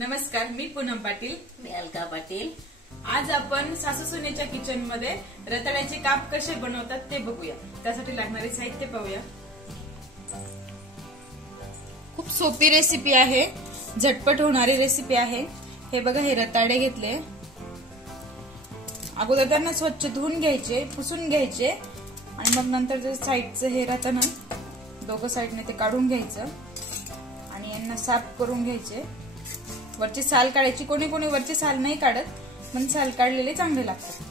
नमस्कार, मी पूनम पाटील. मी अलका पाटील. आज आपण सासू सुनेच्या किचन मध्ये रताळ्याचे काप कसे बनवतात ते बघूया. त्यासाठी लागणारे साहित्य पाहूया. खूप सोपी रेसिपी आहे, झटपट होणारी रेसिपी आहे. हे बघा, हे रताळे घेतले. अगोदर त्यांना स्वच्छ धुवून घ्यायचे, पुसून घ्यायचे आणि मग नंतर जे साईडचं हे राहतं ना, दोघं साईडने ते काढून घ्यायचं आणि यांना साफ करून घ्यायचे. वरची साल काढायची. कोणी कोणी वरची साल नाही काढत, पण साल काढलेले चांगले लागतात.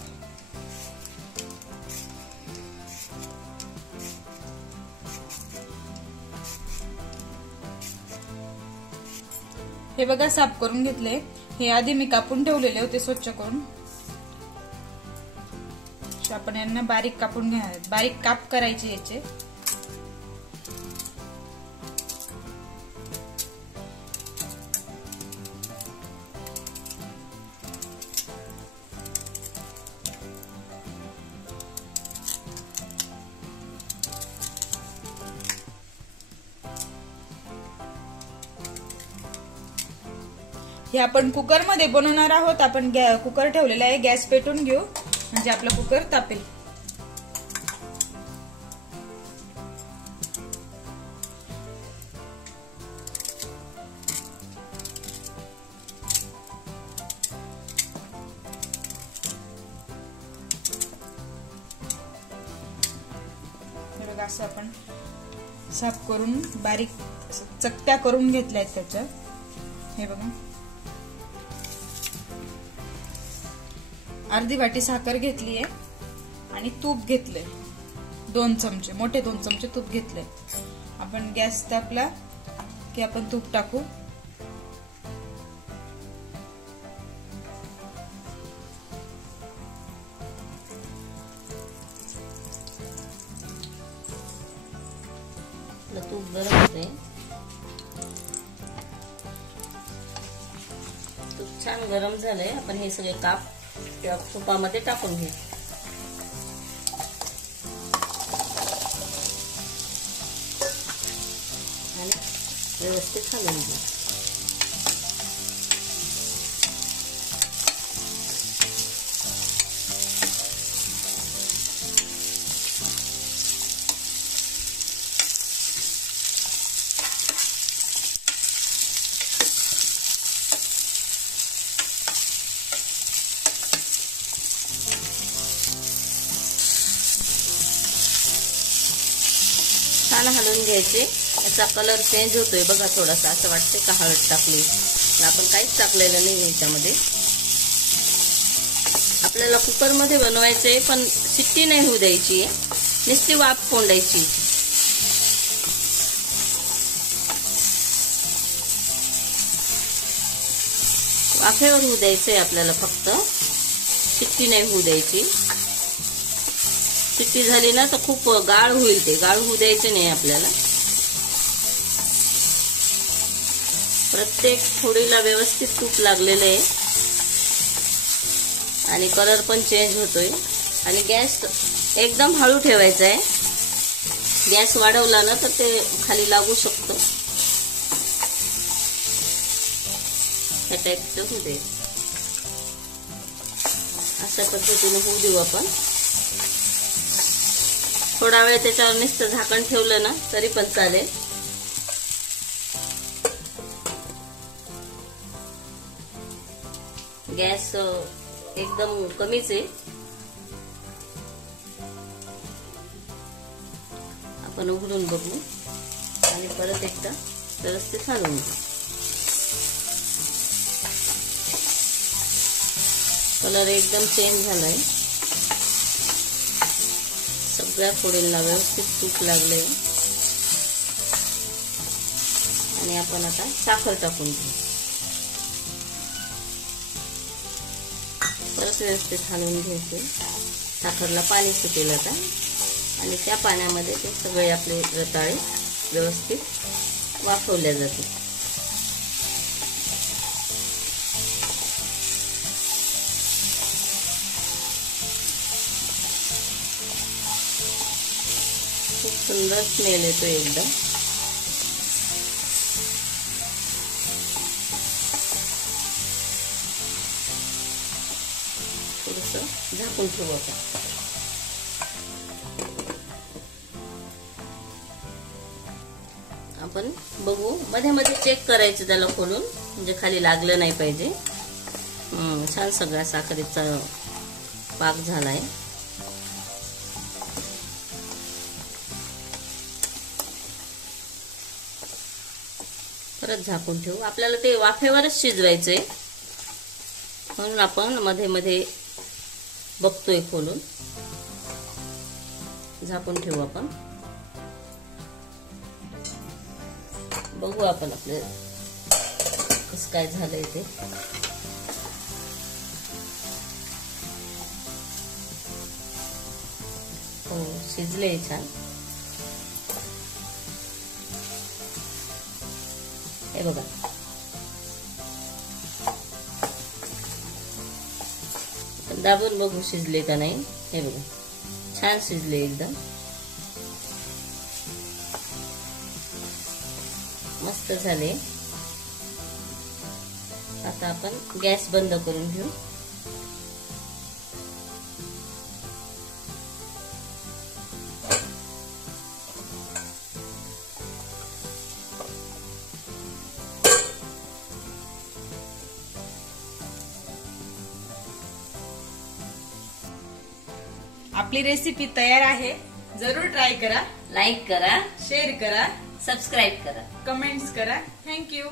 हे बघा, साफ करून घेतले. हे आधी मी कापून ठेवलेले होते स्वच्छ करून. आपण यांना बारीक कापून घेणार. बारीक काप करायचे याचे. हे आपण कुकर मध्ये बनवणार आहोत. आपण कुकर ठेवलेला आहे. गॅस पेटून घेऊ म्हणजे आपला कुकर तापेल. बघा, असं आपण साफ करून बारीक चकत्या करून घेतल्या आहेत त्याच्या. हे बघा, अर्धी वाटी साखर घेतली आहे आणि तूप घेतलंय. 2 चमचे, मोठे 2 चमचे तूप घेतलंय. आपण गॅस तापला की आपण तूप टाकू. तूप गरम होते. तूप छान गरम झालंय. आपण हे सगळे काप त्या तुपामध्ये टाकून घेऊ. आणि व्यवस्थित हलवून घेऊ. छान हलवून घ्यायचे. याचा कलर चेंज होतोय बघा थोडासा. असं वाटतंय का हळद टाकली, पण आपण काहीच टाकलेलं नाही याच्यामध्ये. आपल्याला कुकर मध्ये बनवायचे, पण शिट्टी नाही होऊ द्यायची, नुसती वाफ कोंडायची. वाफेवर होऊ द्यायचंय आपल्याला, फक्त शिट्टी नाही होऊ द्यायची. शिट्टी झाली ना तर खूप गाळ होईल. ते गाळ होऊ द्यायचे नाही आपल्याला. प्रत्येक फोडीला व्यवस्थित तूप लागलेलं आहे आणि कलर पण चेंज होतोय. आणि गॅस एकदम हळू ठेवायचा आहे. गॅस वाढवला ना तर ते खाली लागू शकतो. ह्या टाईपचं होऊ दे. अशा पद्धतीने होऊ देऊ आपण. थोडा वेळ त्याच्यावर नुसतं झाकण ठेवलं ना तरी पण चालेल. गॅस एकदम कमीच आहे. आपण उघडून बघू आणि परत एकदा व्यवस्थित हलवून घेऊ. कलर एकदम चेंज झालाय. सगळ्या फोडींना व्यवस्थित तूप लागले. आणि आपण आता साखर टाकून घेऊ. परत व्यवस्थित हलवून घ्यायचे. साखरला पाणी सुटेल आता आणि त्या पाण्यामध्ये ते सगळे आपले रताळे व्यवस्थित वाफवल्या जातील. खूप सुंदर स्मेल येतो एकदम. झाकून ठेवू आपण बघू, मध्ये मध्ये चेक करायचं त्याला खोलून, म्हणजे खाली लागलं नाही पाहिजे. छान सगळा साखरेचा पाक झालाय. परत झाकून ठेवू. आपल्याला ते वाफेवरच शिजवायचंय, म्हणून आपण मध्ये मध्ये बघतोय खोलून. झाकून ठेवू आपण. बघू आपण आपलं कसं काय झालंय ते. हो, शिजले छान. हे बघा, दाबून बघू शिजले का नाही. हे बघा, छान शिजले एकदम, मस्त झाले. आता आपण गॅस बंद करून घेऊ. आपली रेसिपी तयार आहे. जरूर ट्राय करा. लाईक करा, शेअर करा, सबस्क्राईब करा, कमेंट्स करा. थँक्यू.